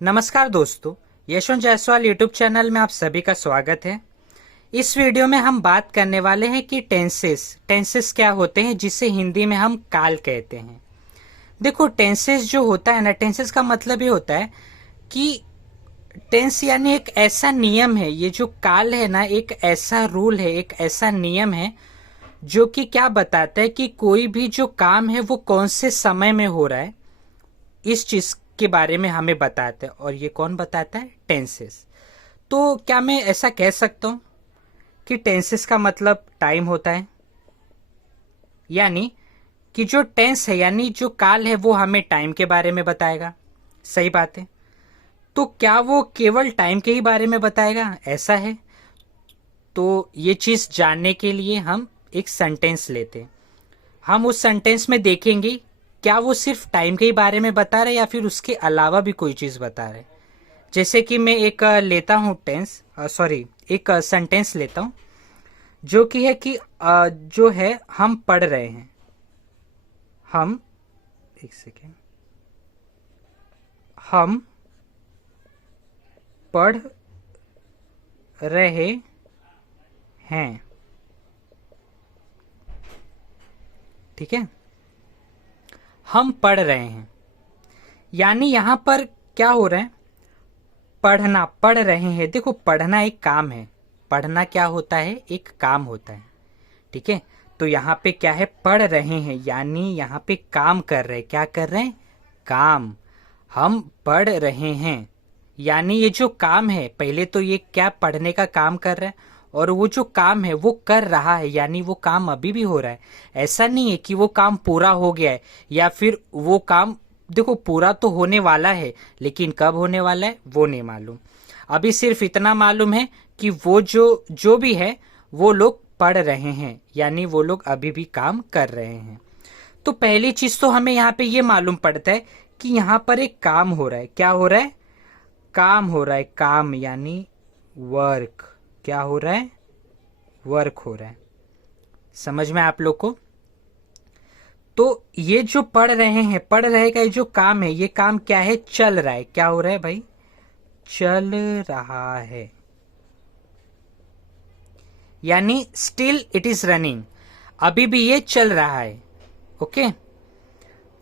नमस्कार दोस्तों, Yashwant Jaiswal YouTube channel में आप सभी का स्वागत है। इस वीडियो में हम बात करने वाले हैं कि टेंसेस क्या होते हैं, जिसे हिंदी में हम काल कहते हैं। देखो, टेंसेस जो होता है ना, टेंसेस का मतलब ये होता है कि टेंस यानी एक ऐसा नियम है। ये जो काल है ना, एक ऐसा रूल है, एक ऐसा नियम है जो कि क्या बताता है कि कोई भी जो काम है वो कौन से समय में हो रहा है, इस चीज के बारे में हमें बताता है। और ये कौन बताता है? टेंसेस। तो क्या मैं ऐसा कह सकता हूं कि टेंसेस का मतलब टाइम होता है, यानी कि जो टेंस है यानी जो काल है वो हमें टाइम के बारे में बताएगा। सही बात है। तो क्या वो केवल टाइम के ही बारे में बताएगा? ऐसा है। तो ये चीज जानने के लिए हम एक सेंटेंस लेते हैं। हम उस सेंटेंस में देखेंगे क्या वो सिर्फ टाइम के ही बारे में बता रहे या फिर उसके अलावा भी कोई चीज बता रहे। जैसे कि मैं एक लेता हूं एक सेंटेंस लेता हूं जो कि है कि जो है हम पढ़ रहे हैं। हम एक सेकेंड हम पढ़ रहे हैं। ठीक है, हम पढ़ रहे हैं यानी यहां पर क्या हो रहा है? पढ़ना, पढ़ रहे हैं। देखो, पढ़ना एक काम है। पढ़ना क्या होता है? एक काम होता है। ठीक है। तो यहाँ पे क्या है? पढ़ रहे हैं यानी यहाँ पे काम कर रहे हैं। क्या कर रहे हैं? काम। हम पढ़ रहे हैं यानी ये जो काम है, पहले तो ये क्या पढ़ने का काम कर रहा है, और वो जो काम है वो कर रहा है यानी वो काम अभी भी हो रहा है। ऐसा नहीं है कि वो काम पूरा हो गया है या फिर वो काम, देखो पूरा तो होने वाला है लेकिन कब होने वाला है वो नहीं मालूम। अभी सिर्फ इतना मालूम है कि वो जो जो भी है वो लोग पढ़ रहे हैं यानी वो लोग अभी भी काम कर रहे हैं। तो पहली चीज तो हमें यहाँ पे ये मालूम पड़ता है कि यहाँ पर एक काम हो रहा है। क्या हो रहा है? काम हो रहा है। काम यानी वर्क। क्या हो रहा है? वर्क हो रहा है। समझ में आप लोग को? तो ये जो पढ़ रहे हैं, पढ़ रहे का ये जो काम है, ये काम क्या है? चल रहा है। क्या हो रहा है भाई? चल रहा है यानी स्टिल इट इज रनिंग। अभी भी ये चल रहा है। ओके।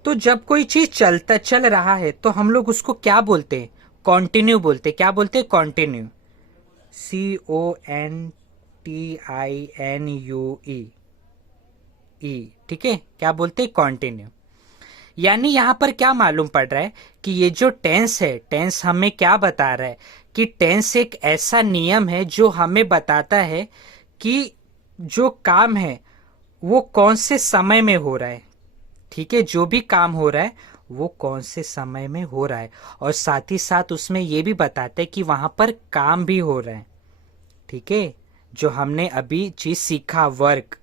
तो जब कोई चीज चल रहा है तो हम लोग उसको क्या बोलते हैं? कॉन्टिन्यू बोलते हैं। क्या बोलते हैं? कॉन्टिन्यू। CONTINUE। ठीक है, क्या बोलते हैं? कॉन्टिन्यू। यानी यहां पर क्या मालूम पड़ रहा है कि ये जो टेंस है, टेंस हमें क्या बता रहा है कि टेंस एक ऐसा नियम है जो हमें बताता है कि जो काम है वो कौन से समय में हो रहा है। ठीक है, जो भी काम हो रहा है वो कौन से समय में हो रहा है, और साथ ही साथ उसमें ये भी बताता है कि वहां पर काम भी हो रहा है। ठीक है, जो हमने अभी चीज सीखा, वर्क,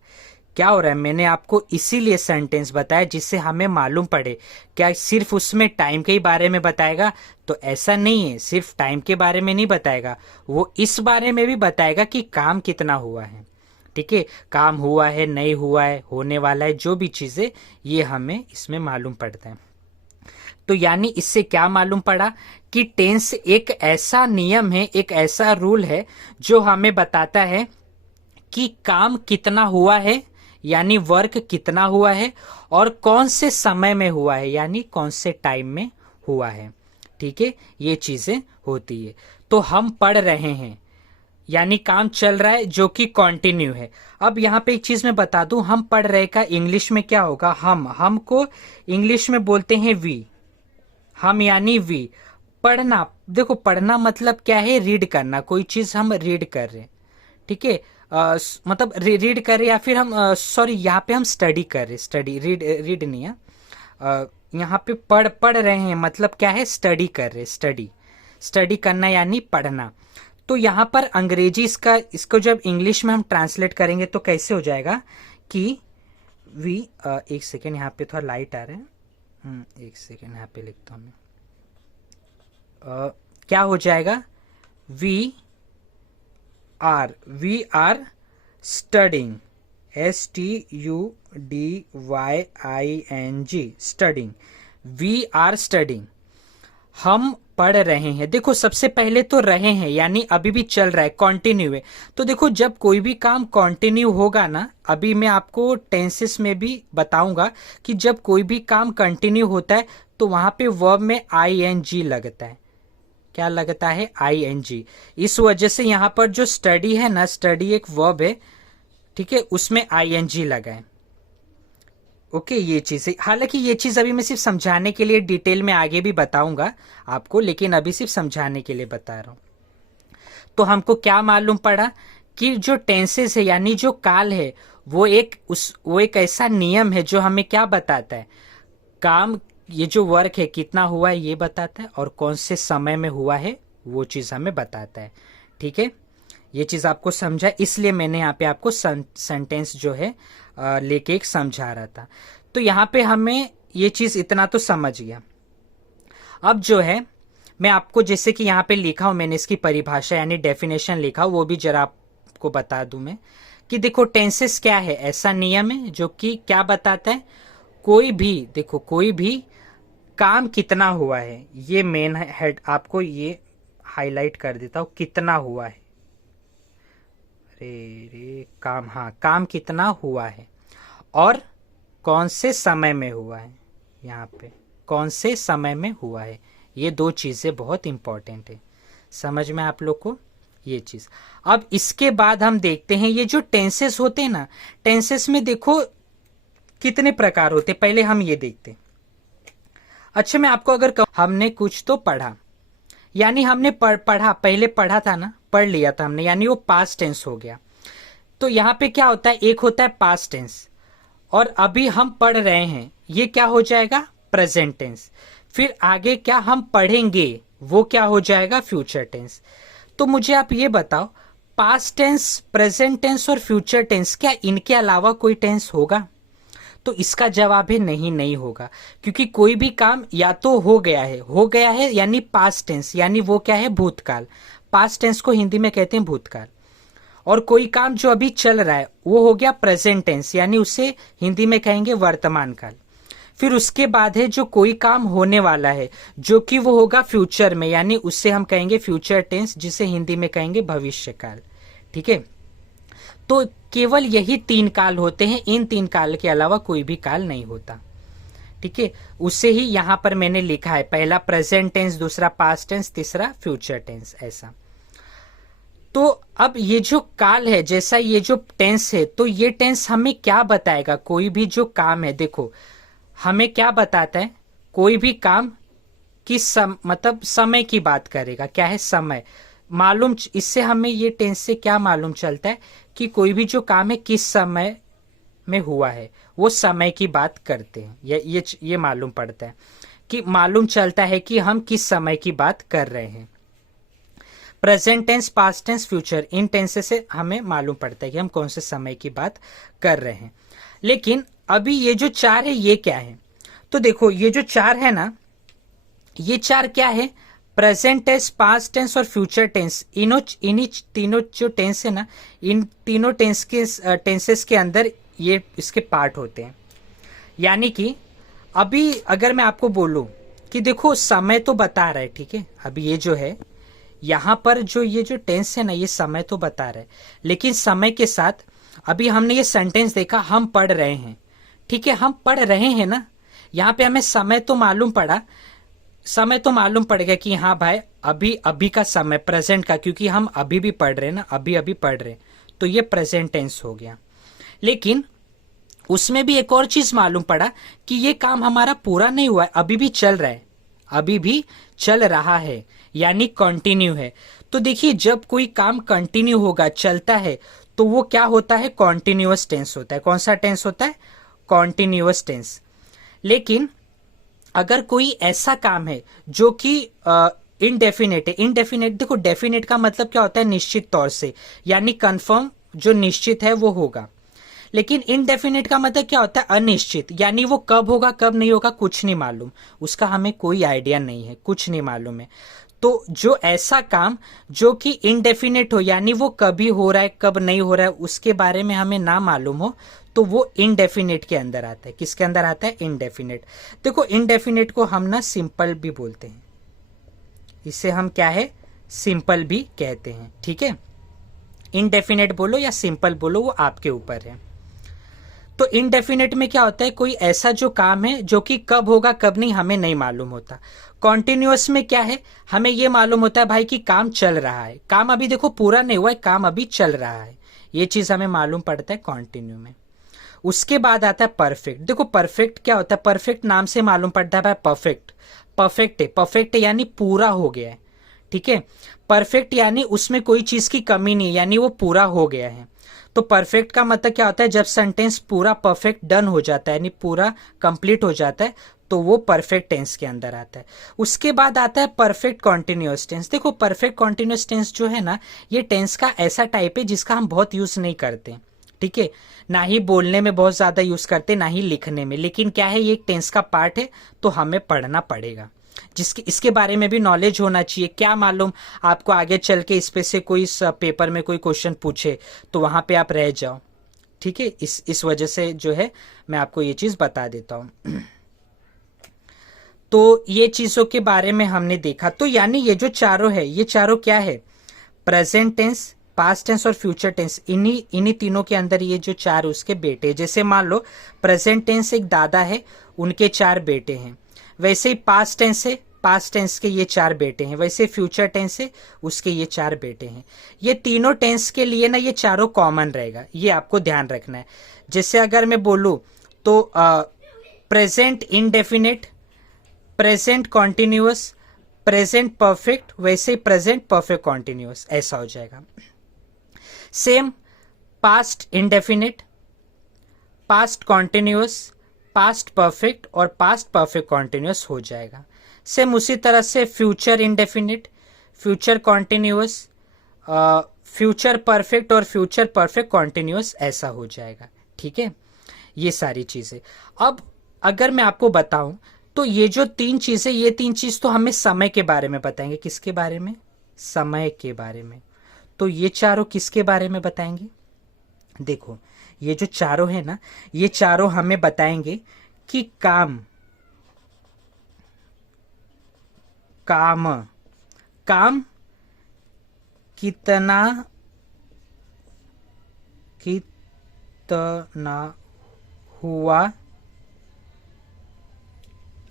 क्या हो रहा है, मैंने आपको इसीलिए सेंटेंस बताया जिससे हमें मालूम पड़े। क्या सिर्फ उसमें टाइम के ही बारे में बताएगा? तो ऐसा नहीं है, सिर्फ टाइम के बारे में नहीं बताएगा, वो इस बारे में भी बताएगा कि काम कितना हुआ है। ठीक है, काम हुआ है, नहीं हुआ है, होने वाला है, जो भी चीजें, ये हमें इसमें मालूम पड़ता है। तो यानी इससे क्या मालूम पड़ा कि टेंस एक ऐसा नियम है, एक ऐसा रूल है जो हमें बताता है कि काम कितना हुआ है यानी वर्क कितना हुआ है, और कौन से समय में हुआ है यानी कौन से टाइम में हुआ है। ठीक है, ये चीजें होती है। तो हम पढ़ रहे हैं यानी काम चल रहा है जो कि कंटिन्यू है। अब यहाँ पे एक चीज मैं बता दूं, हम पढ़ रहे का इंग्लिश में क्या होगा? हम को इंग्लिश में बोलते हैं वी। हम यानी वी। पढ़ना, देखो पढ़ना मतलब क्या है? रीड करना। कोई चीज हम रीड कर रहे हैं। ठीक है, मतलब रीड कर रहे या फिर हम सॉरी, यहाँ पे हम स्टडी कर रहे। स्टडी, रीड रीड नहीं है। यहाँ पे पढ़ पढ़ रहे हैं मतलब क्या है? स्टडी कर रहे। स्टडी, स्टडी करना यानी पढ़ना। तो यहाँ पर अंग्रेजी इसको जब इंग्लिश में हम ट्रांसलेट करेंगे तो कैसे हो जाएगा कि वी, एक सेकेंड, यहाँ पे थोड़ा लाइट आ रहा है। एक सेकेंड, यहाँ पे लिखता हूँ मैं। क्या हो जाएगा? We are studying. STUDYING, studying. We are studying. हम पढ़ रहे हैं। देखो सबसे पहले तो रहे हैं यानी अभी भी चल रहा है, कॉन्टिन्यू है। तो देखो जब कोई भी काम कॉन्टिन्यू होगा ना, अभी मैं आपको टेंसेस में भी बताऊंगा कि जब कोई भी काम कंटिन्यू होता है तो वहां पे वर्ब में आईएनजी लगता है। क्या लगता है? आईएनजी। इस वजह से यहां पर जो स्टडी है ना, स्टडी एक वर्ब है, ठीक है, उसमें आईएनजी लगा है। ओके, ये चीज है। हालांकि ये चीज अभी मैं सिर्फ समझाने के लिए डिटेल में आगे भी बताऊंगा आपको, लेकिन अभी सिर्फ समझाने के लिए बता रहा हूं। तो हमको क्या मालूम पड़ा कि जो टेंसेस है यानी जो काल है वो एक ऐसा नियम है जो हमें क्या बताता है, काम, ये जो वर्क है कितना हुआ है ये बताता है, और कौन से समय में हुआ है वो चीज हमें बताता है। ठीक है, ये चीज आपको समझा, इसलिए मैंने यहाँ पे आपको सेंटेंस जो है लेके एक समझा रहा था। तो यहाँ पे हमें ये चीज इतना तो समझ गया। अब जो है मैं आपको, जैसे कि यहाँ पे लिखा हूं मैंने, इसकी परिभाषा यानी डेफिनेशन लिखा हूं, वो भी जरा आपको बता दूं मैं कि देखो टेंसेस क्या है, ऐसा नियम है जो कि क्या बताता है, कोई भी, देखो कोई भी काम कितना हुआ है, ये मेन हेड आपको ये हाईलाइट कर देता हूं, कितना हुआ है, रे रे काम, हाँ काम कितना हुआ है और कौन से समय में हुआ है, यहाँ पे कौन से समय में हुआ है, ये दो चीजें बहुत इंपॉर्टेंट है। समझ में आप लोग को ये चीज। अब इसके बाद हम देखते हैं ये जो टेंसेस होते हैं ना, टेंसेस में देखो कितने प्रकार होते, पहले हम ये देखते हैं। अच्छा मैं आपको अगर हमने कुछ तो पढ़ा, यानी हमने पढ़ा, पहले पढ़ा था ना, पढ़ लिया था हमने, यानी वो पास्ट टेंस हो गया। तो यहाँ पे क्या होता है, एक होता है पास्ट टेंस और अभी हम पढ़ रहे हैं, ये क्या हो जाएगा, प्रेजेंट टेंस। फिर आगे क्या हम पढ़ेंगे वो क्या हो जाएगा, फ्यूचर टेंस। तो मुझे आप ये बताओ, पास्ट टेंस, प्रेजेंट टेंस और फ्यूचर टेंस, क्या इनके अलावा कोई टेंस होगा? तो इसका जवाब है नहीं, नहीं होगा, क्योंकि कोई भी काम या तो हो गया है यानी पास्ट टेंस, यानी वो क्या है, भूतकाल। पास्ट टेंस को हिंदी में कहते हैं भूतकाल। और कोई काम जो अभी चल रहा है वो हो गया प्रेजेंट टेंस, यानी उसे हिंदी में कहेंगे वर्तमान काल। फिर उसके बाद है जो कोई काम होने वाला है, जो कि वो होगा फ्यूचर में, यानी उससे हम कहेंगे फ्यूचर टेंस, जिसे हिंदी में कहेंगे भविष्य काल। ठीक है, तो केवल यही तीन काल होते हैं, इन तीन काल के अलावा कोई भी काल नहीं होता। ठीक है, उसे ही यहां पर मैंने लिखा है, पहला प्रेजेंट टेंस, दूसरा पास्ट टेंस, तीसरा फ्यूचर टेंस, ऐसा। तो अब ये जो काल है, जैसा ये जो टेंस है, तो ये टेंस हमें क्या बताएगा, कोई भी जो काम है, देखो हमें क्या बताता है, कोई भी काम की मतलब समय की बात करेगा, क्या है, समय मालूम। इससे हमें ये टेंस से क्या मालूम चलता है कि कोई भी जो काम है किस समय में हुआ है, वो समय की बात करते हैं। ये मालूम पड़ता है कि मालूम चलता है कि हम किस समय की बात कर रहे हैं। Present tense, past tense, future, इन टेंसेस से हमें मालूम पड़ता है कि हम कौन से समय की बात कर रहे हैं। लेकिन अभी ये जो चार है ये क्या है, तो देखो ये जो चार है ना, ये चार क्या है, प्रेजेंट टेंस, पास्ट टेंस और फ्यूचर टेंस, इन्हीं तीनों जो टेंस है ना, इन तीनों टेंसेस के अंदर ये इसके पार्ट होते हैं। यानी कि अभी अगर मैं आपको बोलूं कि देखो समय तो बता रहा है, ठीक है, अभी ये जो है यहां पर जो ये जो टेंस है ना, ये समय तो बता रहा है, लेकिन समय के साथ अभी हमने ये सेंटेंस देखा, हम पढ़ रहे हैं, ठीक है, हम पढ़ रहे हैं ना, यहाँ पे हमें समय तो मालूम पड़ा, समय तो मालूम पड़ गया कि हाँ भाई अभी अभी का समय, प्रेजेंट का, क्योंकि हम अभी भी पढ़ रहे हैं ना, अभी अभी पढ़ रहे हैं, तो ये प्रेजेंट टेंस हो गया। लेकिन उसमें भी एक और चीज मालूम पड़ा कि ये काम हमारा पूरा नहीं हुआ है, अभी भी चल रहा है, अभी भी चल रहा है, यानी कंटिन्यू है। तो देखिए जब कोई काम कंटिन्यू होगा, चलता है, तो वो क्या होता है, कॉन्टिन्यूअस टेंस होता है। कौन सा टेंस होता है, कॉन्टिन्यूअस टेंस। लेकिन अगर कोई ऐसा काम है जो कि इनडेफिनेट है, इनडेफिनेट, देखो डेफिनेट का मतलब क्या होता है, निश्चित तौर से, यानी कंफर्म, जो निश्चित है वो होगा। लेकिन इनडेफिनेट का मतलब क्या होता है, अनिश्चित, यानी वो कब होगा कब नहीं होगा कुछ नहीं मालूम, उसका हमें कोई आइडिया नहीं है, कुछ नहीं मालूम है। तो जो ऐसा काम जो कि इनडेफिनेट हो, यानी वो कभी हो रहा है कब नहीं हो रहा है उसके बारे में हमें ना मालूम हो, तो वो इनडेफिनेट के अंदर आता है। किसके अंदर आता है, इनडेफिनेट। देखो इनडेफिनेट को हम ना सिंपल भी बोलते हैं, इसे हम क्या है, सिंपल भी कहते हैं। ठीक है, इनडेफिनेट बोलो या सिंपल बोलो वो आपके ऊपर है। तो इनडेफिनेट में क्या होता है, कोई ऐसा जो काम है जो कि कब होगा कब नहीं हमें नहीं मालूम होता। कॉन्टिन्यूअस में क्या है, हमें ये मालूम होता है भाई कि काम चल रहा है, काम अभी देखो पूरा नहीं हुआ है, काम अभी चल रहा है, ये चीज हमें मालूम पड़ता है कॉन्टिन्यू में। उसके बाद आता है परफेक्ट। देखो परफेक्ट क्या होता है, परफेक्ट नाम से मालूम पड़ता है भाई परफेक्ट, परफेक्ट है, परफेक्ट है यानी पूरा हो गया है। ठीक है, परफेक्ट यानी उसमें कोई चीज की कमी नहीं है, यानी वो पूरा हो गया है। तो परफेक्ट का मतलब क्या होता है, जब सेंटेंस पूरा परफेक्ट डन हो जाता है यानी पूरा कंप्लीट हो जाता है तो वो परफेक्ट टेंस के अंदर आता है। उसके बाद आता है परफेक्ट कॉन्टिन्यूअस टेंस। देखो परफेक्ट कॉन्टिन्यूअस टेंस जो है ना, ये टेंस का ऐसा टाइप है जिसका हम बहुत यूज नहीं करते। ठीक है, ना ही बोलने में बहुत ज्यादा यूज करते, ना ही लिखने में, लेकिन क्या है ये एक टेंस का पार्ट है तो हमें पढ़ना पड़ेगा, जिसके इसके बारे में भी नॉलेज होना चाहिए। क्या मालूम आपको आगे चल के इस पे से कोई पेपर में कोई क्वेश्चन पूछे तो वहां पे आप रह जाओ। ठीक है, इस वजह से जो है मैं आपको ये चीज बता देता हूं। तो ये चीजों के बारे में हमने देखा। तो यानी ये जो चारों है, ये चारों क्या है, प्रेजेंट टेंस, पास्ट टेंस और फ्यूचर टेंस, इन्हीं तीनों के अंदर ये जो चार उसके बेटे। जैसे मान लो प्रेजेंट टेंस एक दादा है, उनके 4 बेटे हैं। वैसे ही पास्ट टेंस है, पास्ट टेंस के ये 4 बेटे हैं। वैसे फ्यूचर टेंस है, उसके ये 4 बेटे हैं। ये तीनों टेंस के लिए ना ये चारों कॉमन रहेगा, ये आपको ध्यान रखना है। जैसे अगर मैं बोलूं तो present indefinite, present continuous, present perfect, वैसे प्रेजेंट परफेक्ट कॉन्टिन्यूअस, ऐसा हो जाएगा। Same past indefinite, past continuous, past perfect और पास्ट परफेक्ट कॉन्टिन्यूअस हो जाएगा। सेम उसी तरह से future indefinite, future continuous, future perfect और फ्यूचर परफेक्ट कॉन्टिन्यूअस, ऐसा हो जाएगा। ठीक है, ये सारी चीजें। अब अगर मैं आपको बताऊं तो ये जो 3 चीजें, ये 3 चीज तो हमें समय के बारे में बताएंगे। किसके बारे में, समय के बारे में। तो ये चारों किसके बारे में बताएंगे, देखो ये जो चारों है ना, ये चारों हमें बताएंगे कि काम काम काम कितना कितना हुआ।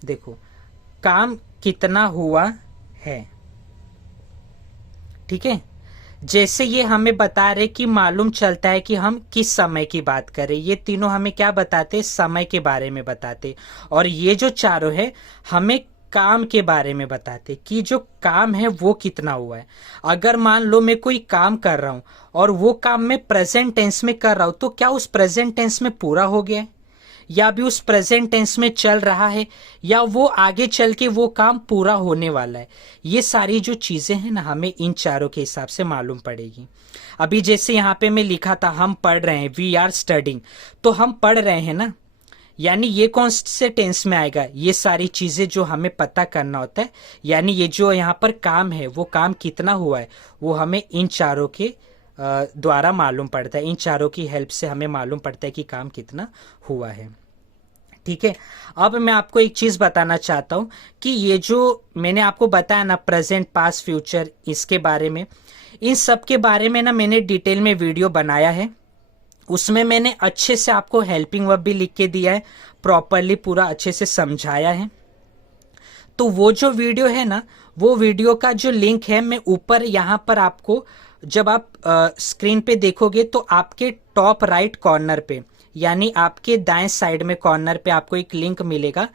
देखो काम कितना हुआ है। ठीक है, जैसे ये हमें बता रहे कि मालूम चलता है कि हम किस समय की बात करें। ये तीनों हमें क्या बताते, समय के बारे में बताते। और ये जो चारों है हमें काम के बारे में बताते कि जो काम है वो कितना हुआ है। अगर मान लो मैं कोई काम कर रहा हूं और वो काम मैं प्रेजेंट टेंस में कर रहा हूं, तो क्या उस प्रेजेंट टेंस में पूरा हो गया है, या भी उस प्रेजेंट टेंस में चल रहा है, या वो आगे चल के वो काम पूरा होने वाला है। ये सारी जो चीजें हैं ना, हमें इन चारों के हिसाब से मालूम पड़ेगी। अभी जैसे यहाँ पे मैं लिखा था हम पढ़ रहे हैं, वी आर स्टडिंग, तो हम पढ़ रहे हैं ना, यानी ये कौन से टेंस में आएगा, ये सारी चीजें जो हमें पता करना होता है। यानी ये जो यहाँ पर काम है वो काम कितना हुआ है, वो हमें इन चारों के द्वारा मालूम पड़ता है। इन चारों की हेल्प से हमें मालूम पड़ता है कि काम कितना हुआ है। ठीक है, अब मैं आपको एक चीज बताना चाहता हूं कि ये जो मैंने आपको बताया ना, प्रेजेंट पास्ट फ्यूचर, इसके बारे में, इन सब के बारे में ना मैंने डिटेल में वीडियो बनाया है। उसमें मैंने अच्छे से आपको हेल्पिंग वर्ब भी लिख के दिया है, प्रॉपरली पूरा अच्छे से समझाया है। तो वो जो वीडियो है ना, वो वीडियो का जो लिंक है मैं ऊपर यहाँ पर आपको, जब आप स्क्रीन पे देखोगे तो आपके टॉप राइट कॉर्नर पे, यानी आपके दाएं साइड में कॉर्नर पे आपको एक लिंक मिलेगा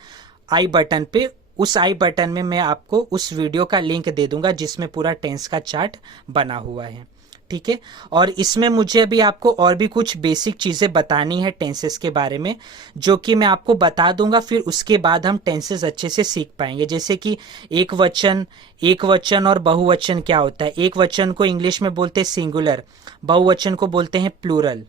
आई बटन पे। उस आई बटन में मैं आपको उस वीडियो का लिंक दे दूंगा जिसमें पूरा टेंस का चार्ट बना हुआ है। ठीक है, और इसमें मुझे अभी आपको और भी कुछ बेसिक चीजें बतानी है टेंसेस के बारे में, जो कि मैं आपको बता दूंगा। फिर उसके बाद हम टेंसेस अच्छे से सीख पाएंगे। जैसे कि एक वचन और बहुवचन क्या होता है। एक वचन को इंग्लिश में बोलते हैं सिंगुलर, बहुवचन को बोलते हैं प्लूरल।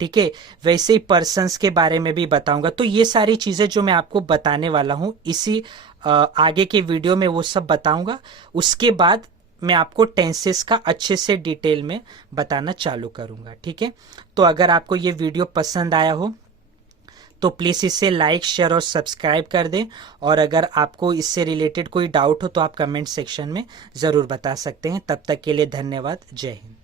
ठीक है, वैसे ही पर्सन्स के बारे में भी बताऊंगा। तो ये सारी चीजें जो मैं आपको बताने वाला हूं, इसी आगे के वीडियो में वो सब बताऊंगा। उसके बाद मैं आपको टेंसेस का अच्छे से डिटेल में बताना चालू करूंगा। ठीक है, तो अगर आपको ये वीडियो पसंद आया हो तो प्लीज़ इसे लाइक शेयर और सब्सक्राइब कर दें। और अगर आपको इससे रिलेटेड कोई डाउट हो तो आप कमेंट सेक्शन में ज़रूर बता सकते हैं। तब तक के लिए धन्यवाद। जय हिंद।